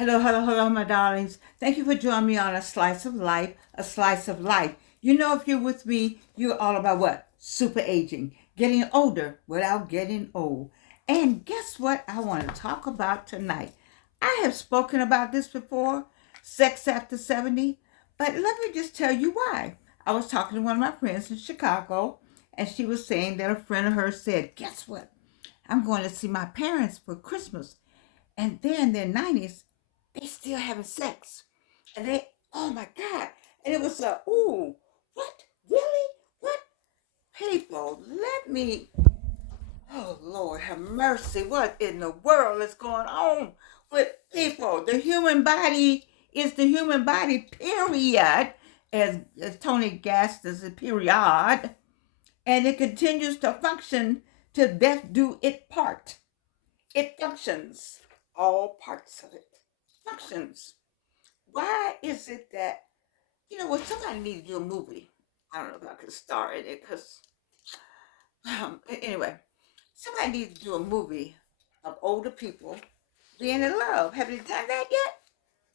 Hello, hello, hello, my darlings. Thank you for joining me on A Slice of Life, A Slice of Life. You know, if you're with me, you're all about what? Super aging, getting older without getting old. And guess what I want to talk about tonight? I have spoken about this before, sex after 70, but let me just tell you why. I was talking to one of my friends in Chicago, and she was saying that a friend of hers said, guess what? I'm going to see my parents for Christmas, and they're in their 90s, they still having sex. And they, oh my God. And it was ooh, what? Really? What? People, let me, oh Lord, have mercy. What in the world is going on with people? The human body is the human body, period. As Tony Gaster says, period. And it continues to function till death do it part. It functions. All parts of it functions. Why is it that, what somebody need to do a movie? I don't know if I could star in it because, anyway, somebody needs to do a movie of older people being in love. Have they done that yet?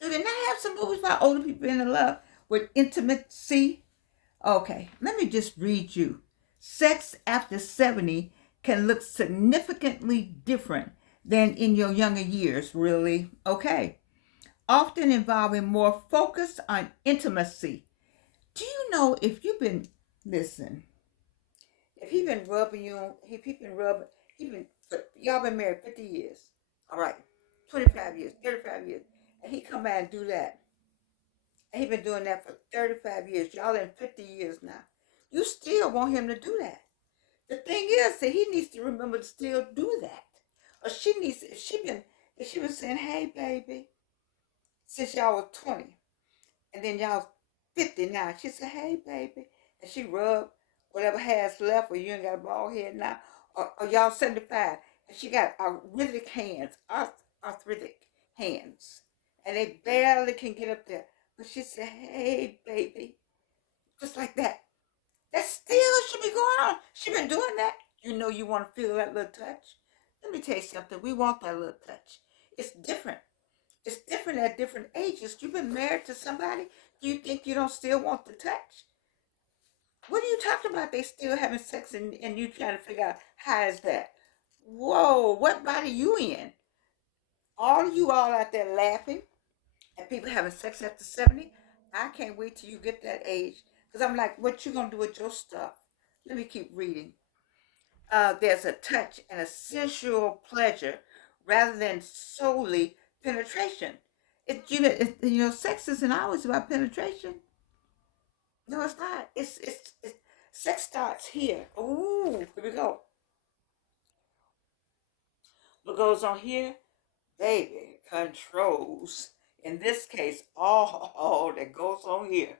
Do they not have some movies about older people being in love with intimacy? Okay, let me just read you. Sex after 70 can look significantly different than in your younger years, really. Okay, often involving more focus on intimacy. Do you know if you've been, listen, if he been rubbing you, if he been rubbing, he been, y'all been married 50 years, all right, 25 years, 35 years, and he come out and do that, and he been doing that for 35 years, y'all in 50 years now, you still want him to do that. The thing is that he needs to remember to still do that. Or she needs, if she been saying, hey baby, since y'all was 20, and then y'all 50 now. She said, hey, baby. And she rubbed whatever hair's left, or you ain't got a bald head now, or y'all 75. And she got arthritic hands, arthritic hands. And they barely can get up there. But she said, hey, baby. Just like that. That still should be going on. She been doing that. You know you want to feel that little touch. Let me tell you something. We want that little touch. It's different. It's different at different ages. You've been married to somebody. Do you think you don't still want the touch? What are you talking about? They still having sex and you trying to figure out how is that? Whoa, what body you in? All you all out there laughing and people having sex after 70. I can't wait till you get that age. Because I'm like, what you gonna do with your stuff? Let me keep reading. There's a touch and a sensual pleasure rather than solely penetration. Sex isn't always about penetration. No, it's not. It's sex starts here. Ooh, here we go. What goes on here, baby, controls. In this case, all that goes on here.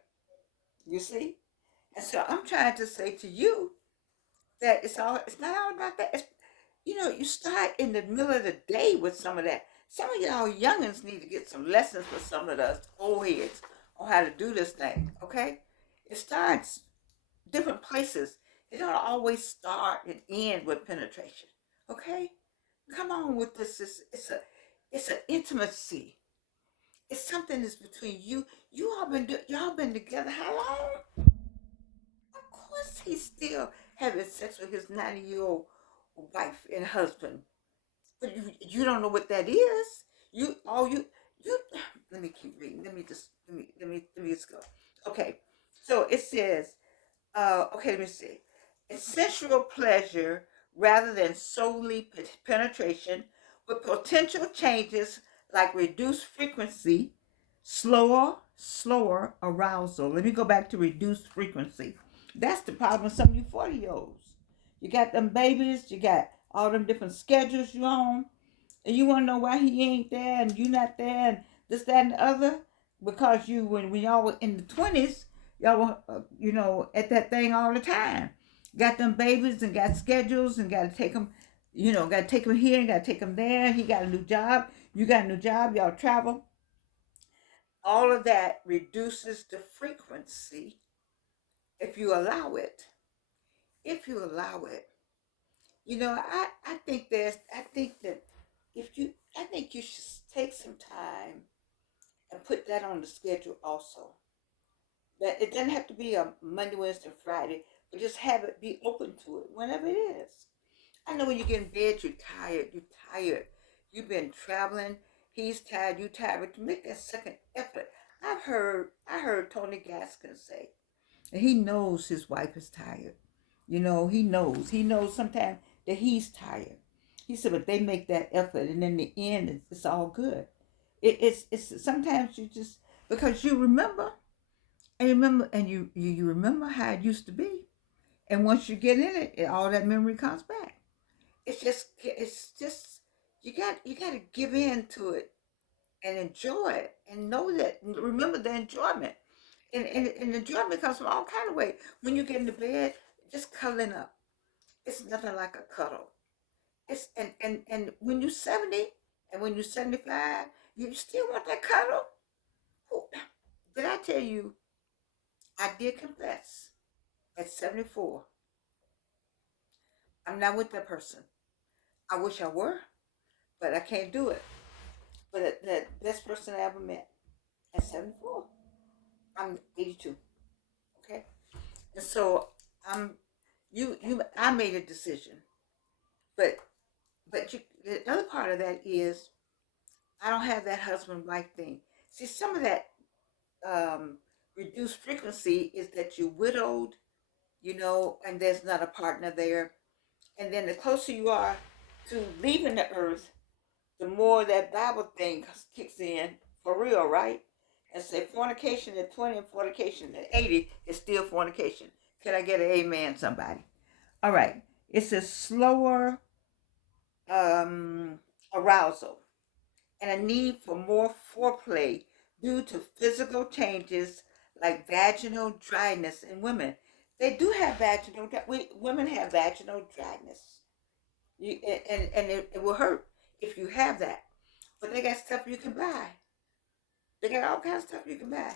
You see? And so I'm trying to say to you that it's not all about that. You start in the middle of the day with some of that. Some of y'all youngins need to get some lessons with some of us old heads on how to do this thing, okay? It starts different places. It don't always start and end with penetration, okay? Come on with this. It's an intimacy. It's something that's between you. Y'all been together how long? Of course, he's still having sex with his 90-year-old wife and husband. But you don't know what that is. You. Let me keep reading. Let me just go. Okay, so it says, okay, let me see. It's sensual pleasure rather than solely penetration, with potential changes like reduced frequency, slower arousal. Let me go back to reduced frequency. That's the problem with some of you 40-year-olds. You got them babies, you got all them different schedules you on, and you want to know why he ain't there and you not there and this, that, and the other? Because when y'all were in the 20s, y'all were, at that thing all the time. Got them babies and got schedules and got to take them, got to take them here and got to take them there. He got a new job. You got a new job. Y'all travel. All of that reduces the frequency if you allow it. If you allow it. I think that if you, I think you should take some time. and put that on the schedule also. That it doesn't have to be a Monday, Wednesday, Friday, but just have it be open to it whenever it is. I know when you get in bed, you're tired. You're tired. You've been traveling. He's tired. You tired. But to make that second effort, I heard Tony Gaskins say, and he knows his wife is tired. You know, he knows. He knows sometimes that he's tired. He said, but they make that effort, and in the end, it's all good. It's sometimes you just because you remember and you remember how it used to be, and once you get in it, all that memory comes back. It's just you got to give in to it and enjoy it and know that remember the enjoyment and the enjoyment comes from all kind of ways. When you get into bed, just cuddling up. It's nothing like a cuddle. It's and when you're 70 and when you're 75, you still want that cuddle. Ooh, did I tell you I did confess at 74? I'm not with that person. I wish I were, but I can't do it. But the best person I ever met at 74. I'm 82. Okay, and so I'm I made a decision, but the other part of that is I don't have that husband wife thing. See, some of that um, reduced frequency is that you're widowed, and there's not a partner there. And then the closer you are to leaving the earth, the more that Bible thing kicks in for real, right? And say fornication at 20 and fornication at 80 is still fornication. Can I get an amen, somebody? All right. It's a slower um, arousal and a need for more foreplay due to physical changes like vaginal dryness in women. They do have vaginal. Women have vaginal dryness. And it will hurt if you have that. But they got stuff you can buy. They got all kinds of stuff you can buy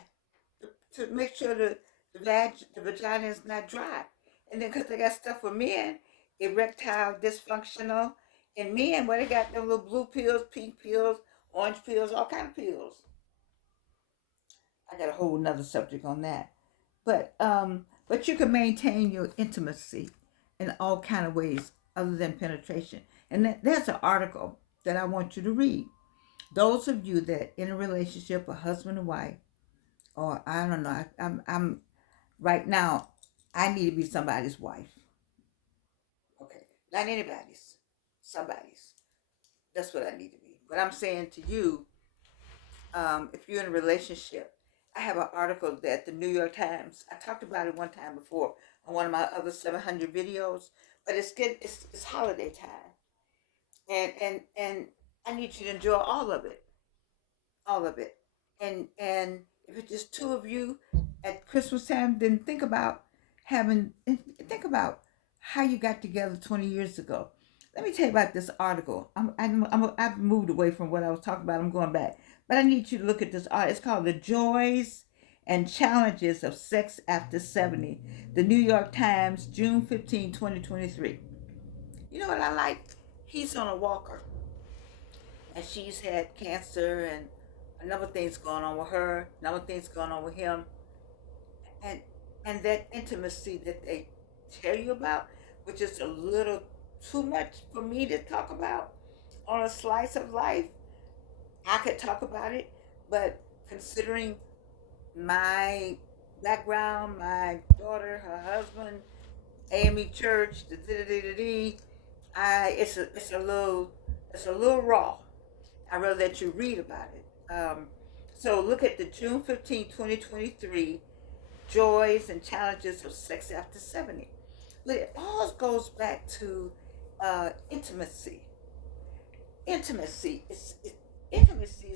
to make sure the vagina is not dry. And then because they got stuff for men, erectile dysfunctional, and men where they got them little blue pills, pink pills, orange pills, all kind of pills. I got a whole nother subject on that. But you can maintain your intimacy in all kind of ways other than penetration. And there's an article that I want you to read. Those of you that in a relationship, a husband and wife, or I don't know, I'm right now. I need to be somebody's wife. Okay, not anybody's, somebody's. That's what I need to be. But I'm saying to you, if you're in a relationship, I have an article that the New York Times. I talked about it one time before on one of my other 700 videos. But it's holiday time, and I need you to enjoy all of it. And if it's just two of you at Christmas time, then think about how you got together 20 years ago. Let me tell you about this article. I've moved away from what I was talking about. I'm going back, but I need you to look at this article. It's called "The Joys and Challenges of Sex After 70." The New York Times, June 15, 2023. You know what I like? He's on a walker, and she's had cancer and another thing's going on with her, another thing's going on with him, and that intimacy that they tell you about, which is a little too much for me to talk about on a slice of life. I could talk about it, but considering my background, my daughter, her husband, AME Church, it's a little raw. I'd rather that you read about it. So look at the June 15, 2023, Joys and Challenges of Sex After 70. But it all goes back to intimacy. Intimacy is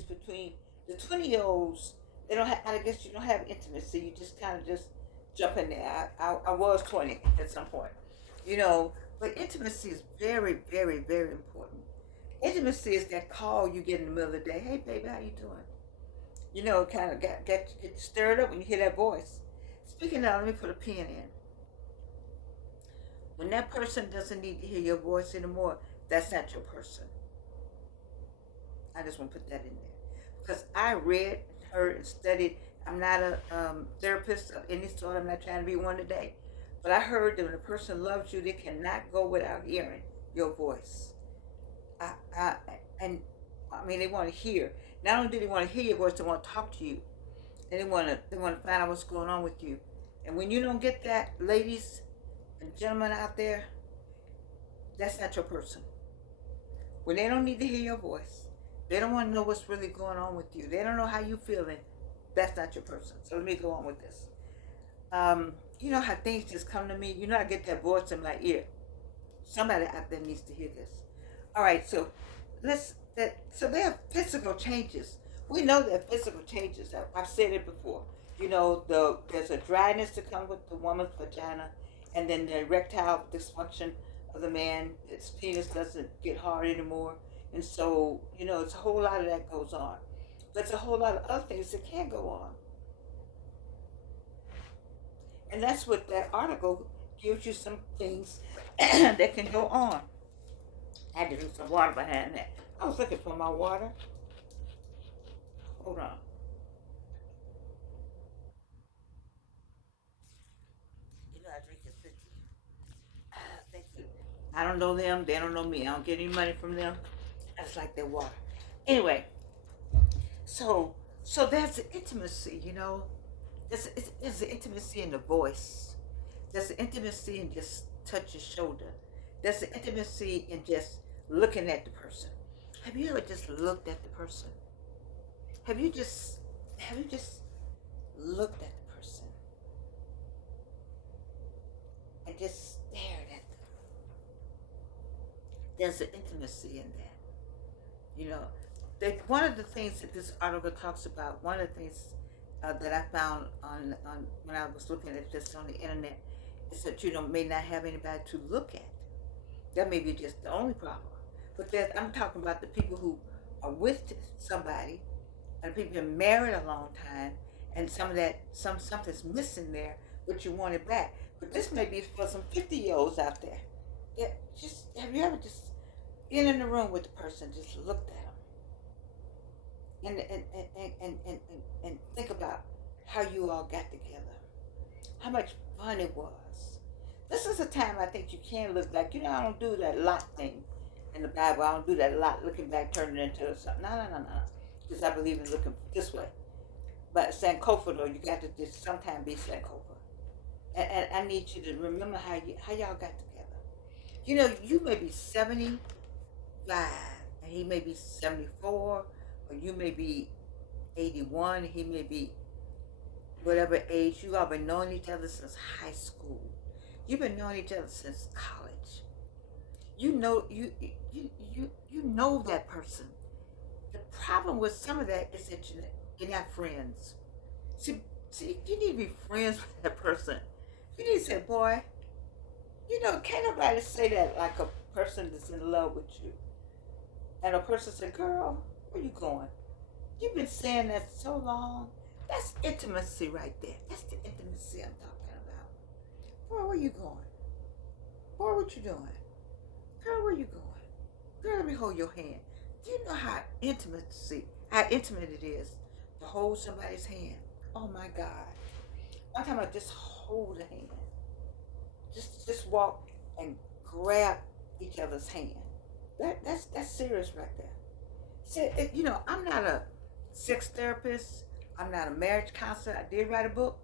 between the 20-year-olds. They don't have. I guess you don't have intimacy. You just kind of just jump in there. I was 20 at some point, But intimacy is very, very, very important. Intimacy is that call you get in the middle of the day. Hey, baby, how you doing? Kind of get stirred up when you hear that voice. Speaking of, let me put a pin in. When that person doesn't need to hear your voice anymore, that's not your person. I just want to put that in there. Because I read heard and studied. I'm not a therapist of any sort. I'm not trying to be one today. But I heard that when a person loves you, they cannot go without hearing your voice. I, I, and I mean, they want to hear. Not only do they want to hear your voice, they want to talk to you, and they want to find out what's going on with you. And when you don't get that, ladies and gentlemen out there, that's not your person. When they don't need to hear your voice, they don't want to know what's really going on with you. They don't know how you feeling. That's not your person. So let me go on with this. You know how things just come to me. You know I get that voice in my ear. Somebody out there needs to hear this. All right, so so there are physical changes. We know that physical changes. I've said it before. You know, there's a dryness that comes with the woman's vagina, and then the erectile dysfunction of the man. His penis doesn't get hard anymore, and so you know, it's a whole lot of that goes on. There's a whole lot of other things that can go on, and that's what that article gives you some things that can go on. I had to do some water behind that. I was looking for my water. Hold on. You know I drink it 50. Thank you. I don't know them. They don't know me. I don't get any money from them. I just like their water. Anyway, so there's the intimacy, you know. There's the intimacy in the voice. There's the intimacy in just touch your shoulder. There's the intimacy in just looking at the person. Have you ever just looked at the person? Have you just looked at the person and just stared at them? There's an intimacy in that. You know, one of the things that this article talks about, one of the things that I found on when I was looking at this on the internet, is that you know may not have anybody to look at. That may be just the only problem. But I'm talking about the people who are with somebody, and people have been married a long time, and something's missing there, but you want it back. But this may be for some 50-year-olds out there. Yeah, just have you ever just been in the room with the person, just looked at them, and think about how you all got together, how much fun it was. This is a time I think you can look back. You know, I don't do that lot thing in the Bible. I don't do that lot looking back, turning into something. No. Because I believe in looking this way. But Sankofa, though, you got to just sometimes be Sankofa. And I need you to remember how y'all got together. You know, you may be 75, and he may be 74, or you may be 81, he may be whatever age. You all been knowing each other since high school. You've been knowing each other since college. You know you know that person. The problem with some of that is that you're not friends. See, you need to be friends with that person. You need to say, boy, you know, can't nobody say that like a person that's in love with you. And a person said, girl, where you going? You've been saying that so long. That's intimacy right there. That's the intimacy I'm talking about. Boy, where you going? Boy, what you doing? Girl, where you going? Girl, let me hold your hand. Do you know how intimate it is to hold somebody's hand? Oh my God. I'm talking about just hold a hand. Just walk and grab each other's hand. That's serious right there. See, you know, I'm not a sex therapist. I'm not a marriage counselor. I did write a book,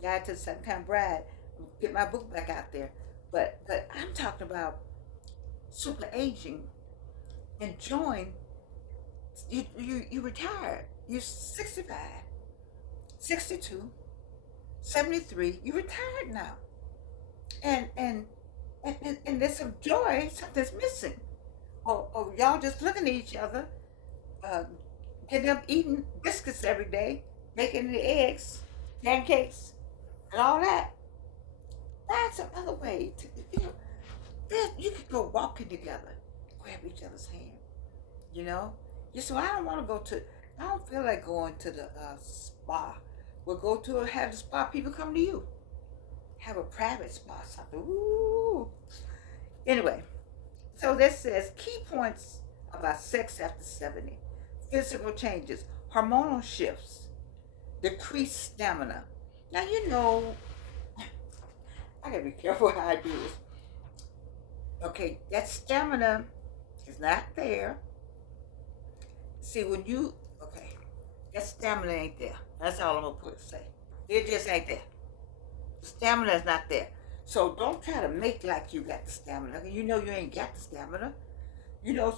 Guide to the Second Time Bride. Get my book back out there. But I'm talking about super aging, enjoying. You retired. You're 65, 62, 73. You retired now, and there's some joy. Something's missing. Or y'all just looking at each other, getting up eating biscuits every day, making the eggs, pancakes, and all that. That's another way to, you know, you could go walking together, grab each other's hand, you know? So I don't feel like going to the spa. We'll go to have the spa people come to you. Have a private spa, something. Ooh. Anyway, so this says key points about sex after 70. Physical changes, hormonal shifts, decreased stamina. Now you know I gotta be careful how I do this. Okay, that stamina is not there. See, when you okay, that stamina ain't there. That's all I'm gonna say. It just ain't there. The stamina is not there. So don't try to make like you got the stamina. You know you ain't got the stamina.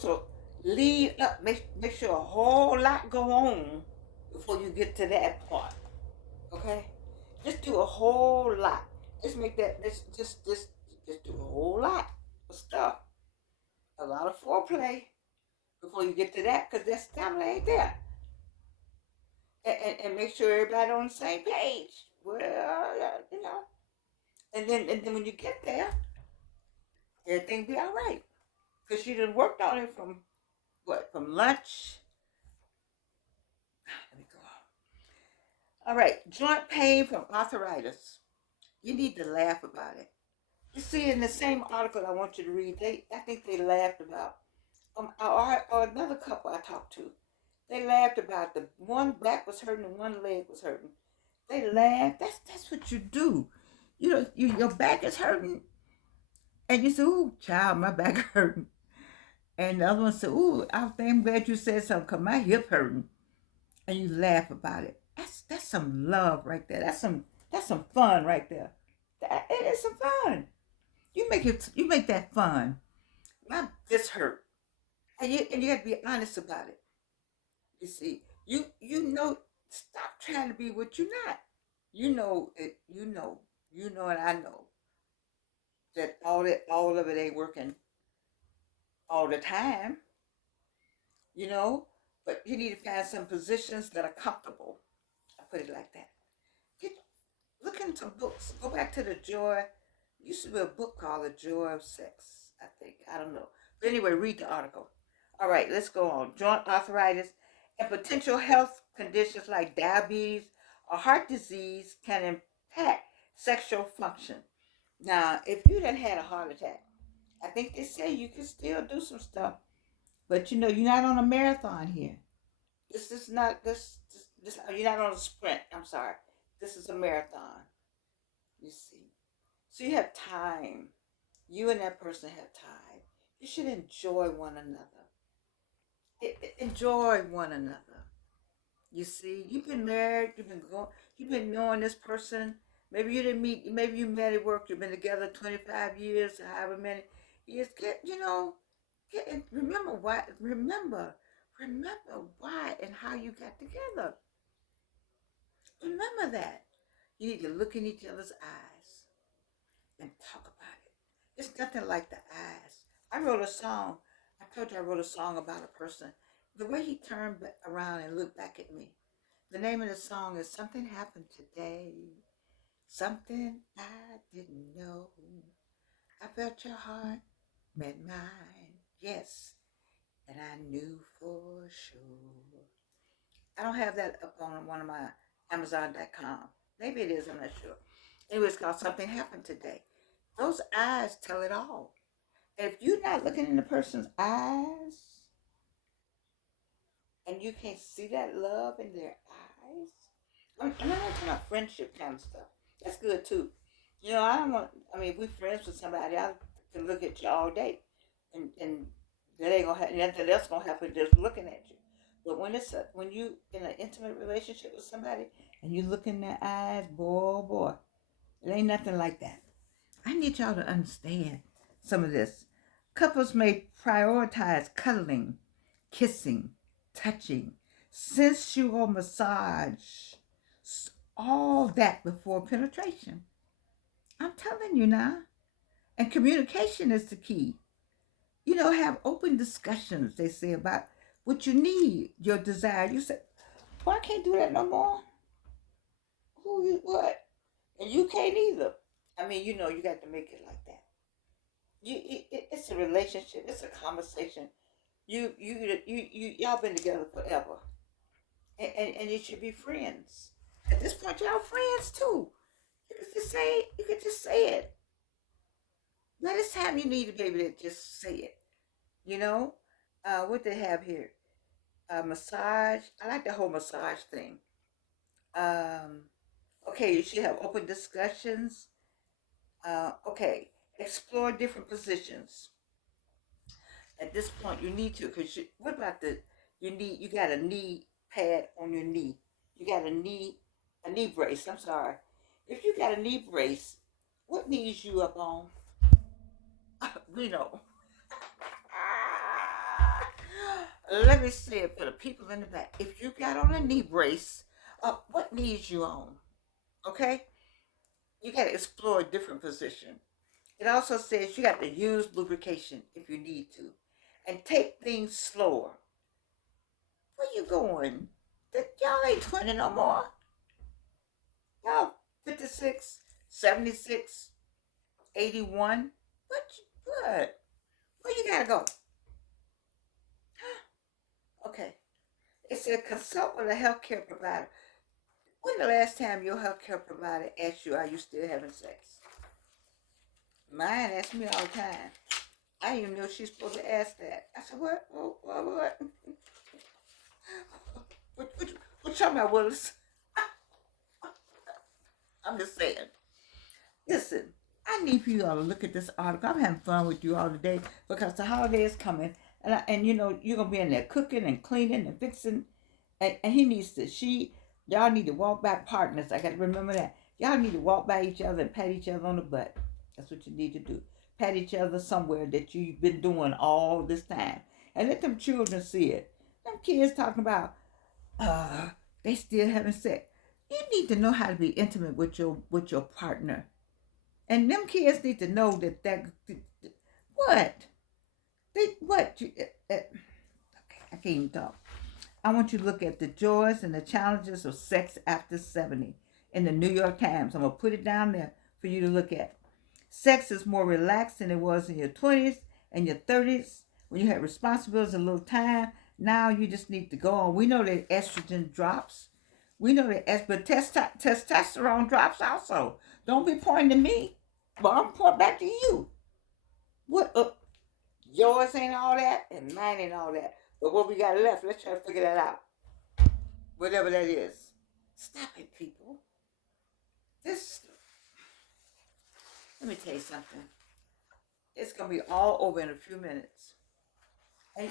So lead up. Make sure a whole lot go on before you get to that part. Okay, just do a whole lot. Just make that. Just do a whole lot of stuff. A lot of foreplay before you get to that, because that stamina ain't there. And make sure everybody on the same page. Well, and then when you get there, everything be all right. Because she done worked on it from what? From lunch. Let me go on. All right, joint pain from arthritis. You need to laugh about it. You see, in the same article I want you to read, I think they laughed about or another couple I talked to. They laughed about the one back was hurting and one leg was hurting. They laughed. That's what you do. Your back is hurting, and you say, "Ooh, child, my back hurting." And the other one said, "Ooh, I'm glad you said something, 'cause my hip hurting." And you laugh about it. That's some love right there. That's some fun right there. It is some fun. You make that fun. My this hurt, and you have to be honest about it. You see, you know, stop trying to be what you're not. You know it. You know, and I know that all of it ain't working all the time. You know, but you need to find some positions that are comfortable. I put it like that. Get Look into books. Go back to the joy. Used to be a book called The Joy of Sex. I think I don't know. But anyway, read the article. All right, let's go on. Joint arthritis and potential health conditions like diabetes or heart disease can impact sexual function. Now, if you done had a heart attack, I think they say you can still do some stuff, but you're not on a marathon here. This is not this. You're not on a sprint. I'm sorry. This is a marathon. You see, so you have time. You and that person have time. You should enjoy one another. Enjoy one another. You see, you've been married, you've been knowing this person. Maybe you didn't meet, maybe you met at work, you've been together 25 years, however many years. Remember why, remember why and how you got together. Remember that. You need to look in each other's eyes and talk about it. It's nothing like the eyes. I wrote a song. I told you I wrote a song about a person. The way he turned around and looked back at me. The name of the song is Something Happened Today. Something I didn't know. I felt your heart met mine. Yes. And I knew for sure. I don't have that up on one of my Amazon.com. Maybe it is, I'm not sure. Anyway, it's called Something Happened Today. Those eyes tell it all. And if you're not looking in the person's eyes and you can't see that love in their eyes, I'm not talking about friendship kind of stuff. That's good too. I don't want, I mean, if we friends with somebody, I can look at you all day and that ain't gonna have nothing else gonna happen just looking at you. But when you in an intimate relationship with somebody and you look in their eyes, boy, oh boy, it ain't nothing like that. I need y'all to understand some of this. Couples may prioritize cuddling, kissing, touching, sensual massage, all that before penetration. I'm telling you now. And communication is the key. Have open discussions, they say, about what you need, your desire. You say, well, I can't do that no more. What? And you can't either. I mean, you got to make it like that. It's a relationship. It's a conversation. Y'all been together forever, and you should be friends. At this point, y'all friends too. You could just say it. Now this time you need a baby to just say it. You know, what they have here, massage. I like the whole massage thing. Okay, you should have open discussions. Okay, explore different positions. At this point, you need to, because what about you got a knee pad on your knee. You got a knee brace. I'm sorry. If you got a knee brace, what knees you up on? We know. Let me say it for the people in the back. If you got on a knee brace, what knees you on? Okay? You got to explore a different position. It also says you got to use lubrication if you need to. And take things slower. Where you going? Y'all ain't 20 no more. Y'all 56, 76, 81. What? Where you gotta go? Okay. It said consult with a healthcare provider. When the last time your healthcare provider asked you, are you still having sex? Mine asks me all the time. I didn't even know she's supposed to ask that. I said, what? What? What you talking about, Willis? I'm just saying. Listen, I need for you all to look at this article. I'm having fun with you all today because the holiday is coming. And you know, you're going to be in there cooking and cleaning and fixing. And he needs to, y'all need to walk by partners. I got to remember that. Y'all need to walk by each other and pat each other on the butt. That's what you need to do. Pat each other somewhere that you've been doing all this time. And let them children see it. Them kids talking about, they still having sex. You need to know how to be intimate with your partner. And them kids need to know that what? What? Okay, I can't even talk. I want you to look at the joys and the challenges of sex after 70 in the New York Times. I'm going to put it down there for you to look at. Sex is more relaxed than it was in your 20s and your 30s when you had responsibilities and a little time. Now you just need to go on. We know that estrogen drops. We know that, but testosterone drops also. Don't be pointing to me, but I'm pointing back to you. What? Yours ain't all that, and mine ain't all that. But what we got left, let's try to figure that out. Whatever that is. Stop it, people. This, let me tell you something. It's going to be all over in a few minutes. And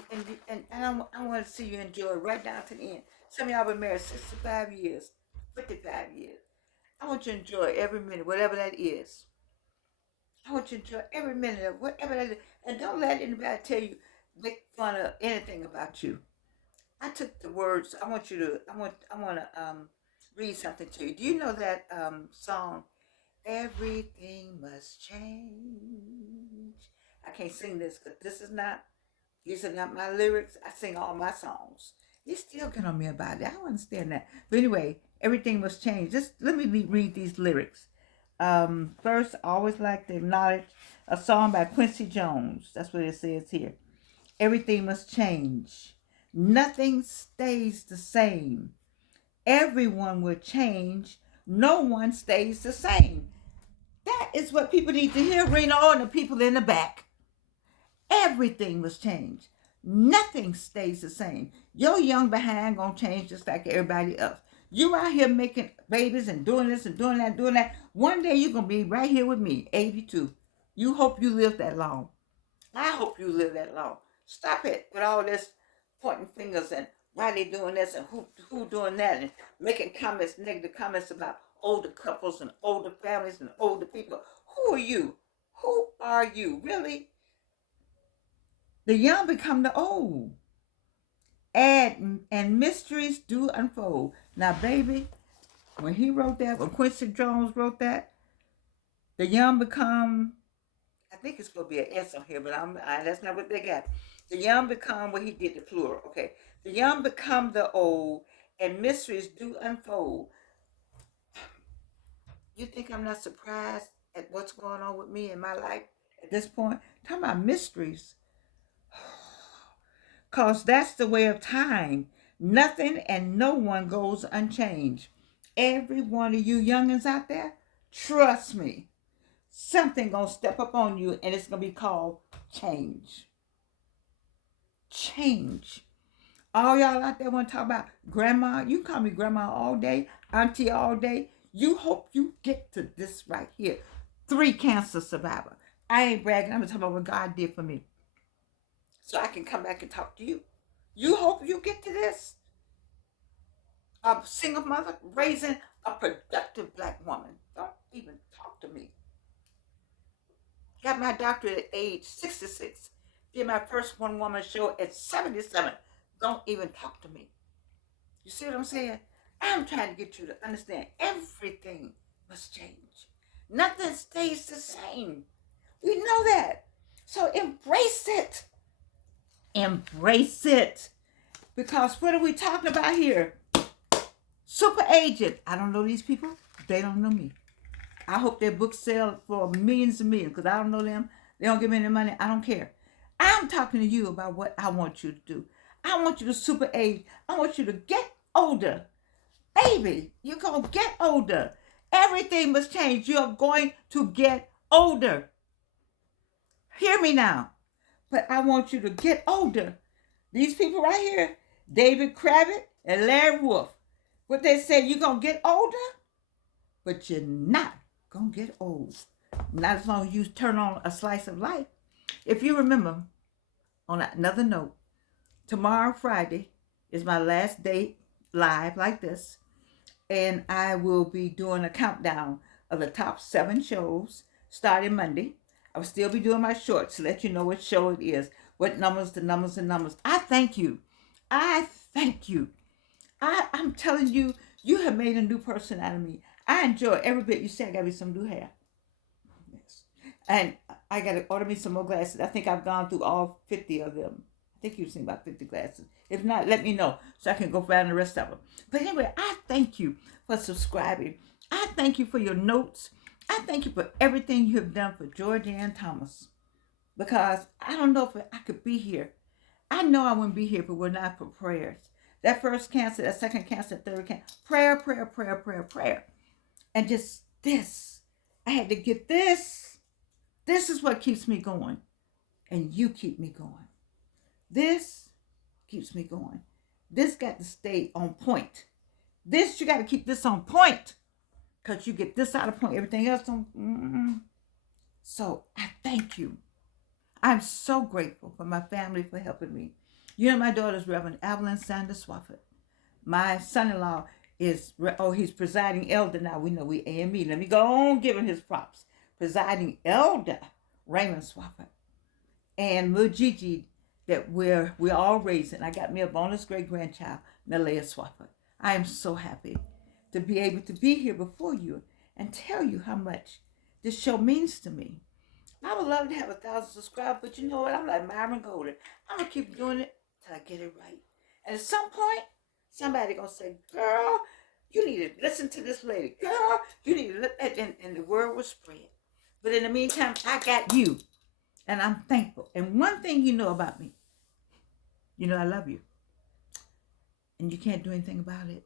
I want to see you enjoy it right down to the end. Some of y'all been married 65 years, 55 years. I want you to enjoy every minute, whatever that is. I want you to enjoy every minute of whatever that is. And don't let anybody tell you, make fun of anything about you. I took the words. I want to read something to you. Do you know that song? Everything must change. I can't sing this because these are not my lyrics. I sing all my songs. You still get on me about it. I don't understand that. But anyway, everything must change. Just let me read these lyrics. First, I always like to acknowledge a song by Quincy Jones. That's what it says here. Everything must change. Nothing stays the same. Everyone will change. No one stays the same. That is what people need to hear, Reno, and the people in the back. Everything must change. Nothing stays the same. Your young behind gonna change just like everybody else. You out here making babies and doing this and doing that, doing that. One day you're gonna be right here with me, 82. You hope you live that long. I hope you live that long. Stop it with all this pointing fingers and why they doing this and who doing that and making comments, negative comments about older couples and older families and older people. Who are you? Who are you? Really? The young become the old. And mysteries do unfold. Now, baby, when he wrote that, when Quincy Jones wrote that, the young become, I think it's supposed to be an S on here, but that's not what they got. The young become, well, he did the plural. Okay. The young become the old, and mysteries do unfold. You think I'm not surprised at what's going on with me in my life at this point? Talking about mysteries. Because that's the way of time. Nothing and no one goes unchanged. Every one of you youngins out there, trust me, something gonna step up on you and it's gonna be called change. Change. All y'all out there want to talk about grandma, you can call me grandma all day, auntie all day. You hope you get to this right here. 3 cancer survivor. I ain't bragging. I'm talking about what God did for me. So I can come back and talk to you. You hope you get to this. A single mother raising a productive black woman. Don't even talk to me. Got my doctorate at age 66. Did my first one woman show at 77. Don't even talk to me. You see what I'm saying? I'm trying to get you to understand everything must change. Nothing stays the same. We know that. So embrace it. Embrace it. Because what are we talking about here? Super agent. I don't know these people. They don't know me. I hope their books sell for millions and millions because I don't know them. They don't give me any money. I don't care. I'm talking to you about what I want you to do. I want you to super age. I want you to get older. Baby, you're going to get older. Everything must change. You're going to get older. Hear me now. But I want you to get older. These people right here, David Kravitz and Larry Wolf, what they say, you're going to get older, but you're not going to get old. Not as long as you turn on a slice of life. If you remember, on another note, tomorrow, Friday, is my last day live like this. And I will be doing a countdown of the top 7 shows starting Monday. I will still be doing my shorts to let you know what show it is, what numbers, the numbers, and numbers. I thank you. I thank you. I'm telling you, you have made a new person out of me. I enjoy every bit you say. I got me some new hair. Yes. And I got to order me some more glasses. I think I've gone through all 50 of them. I think you've seen about 50 glasses. If not, let me know so I can go find the rest of them. But anyway, I thank you for subscribing. I thank you for your notes. I thank you for everything you have done for Georgianne Thomas. Because I don't know if I could be here. I know I wouldn't be here if it were not for prayers. That first cancer, that second cancer, third cancer. Prayer, prayer, prayer, prayer, prayer. And just this. I had to get this. This is what keeps me going. And you keep me going. This keeps me going. This got to stay on point. This, you got to keep this on point. Because you get this out of point, everything else on. So I thank you. I'm so grateful for my family for helping me. You know, my daughter's Reverend Evelyn Sanders Swafford. My son-in-law is, he's presiding elder now. We know we AME. Let me go on giving his props. Presiding elder, Raymond Swafford. And little Gigi that we're all raising. I got me a bonus great-grandchild, Nalea Swafford. I am so happy to be able to be here before you and tell you how much this show means to me. I would love to have 1,000 subscribers, but you know what? I'm like Myron Golden. I'm going to keep doing it till I get it right. And at some point, somebody going to say, girl, you need to listen to this lady. Girl, you need to look at it, and the word will spread. But in the meantime, I got you, and I'm thankful. And one thing you know about me, you know I love you. And you can't do anything about it.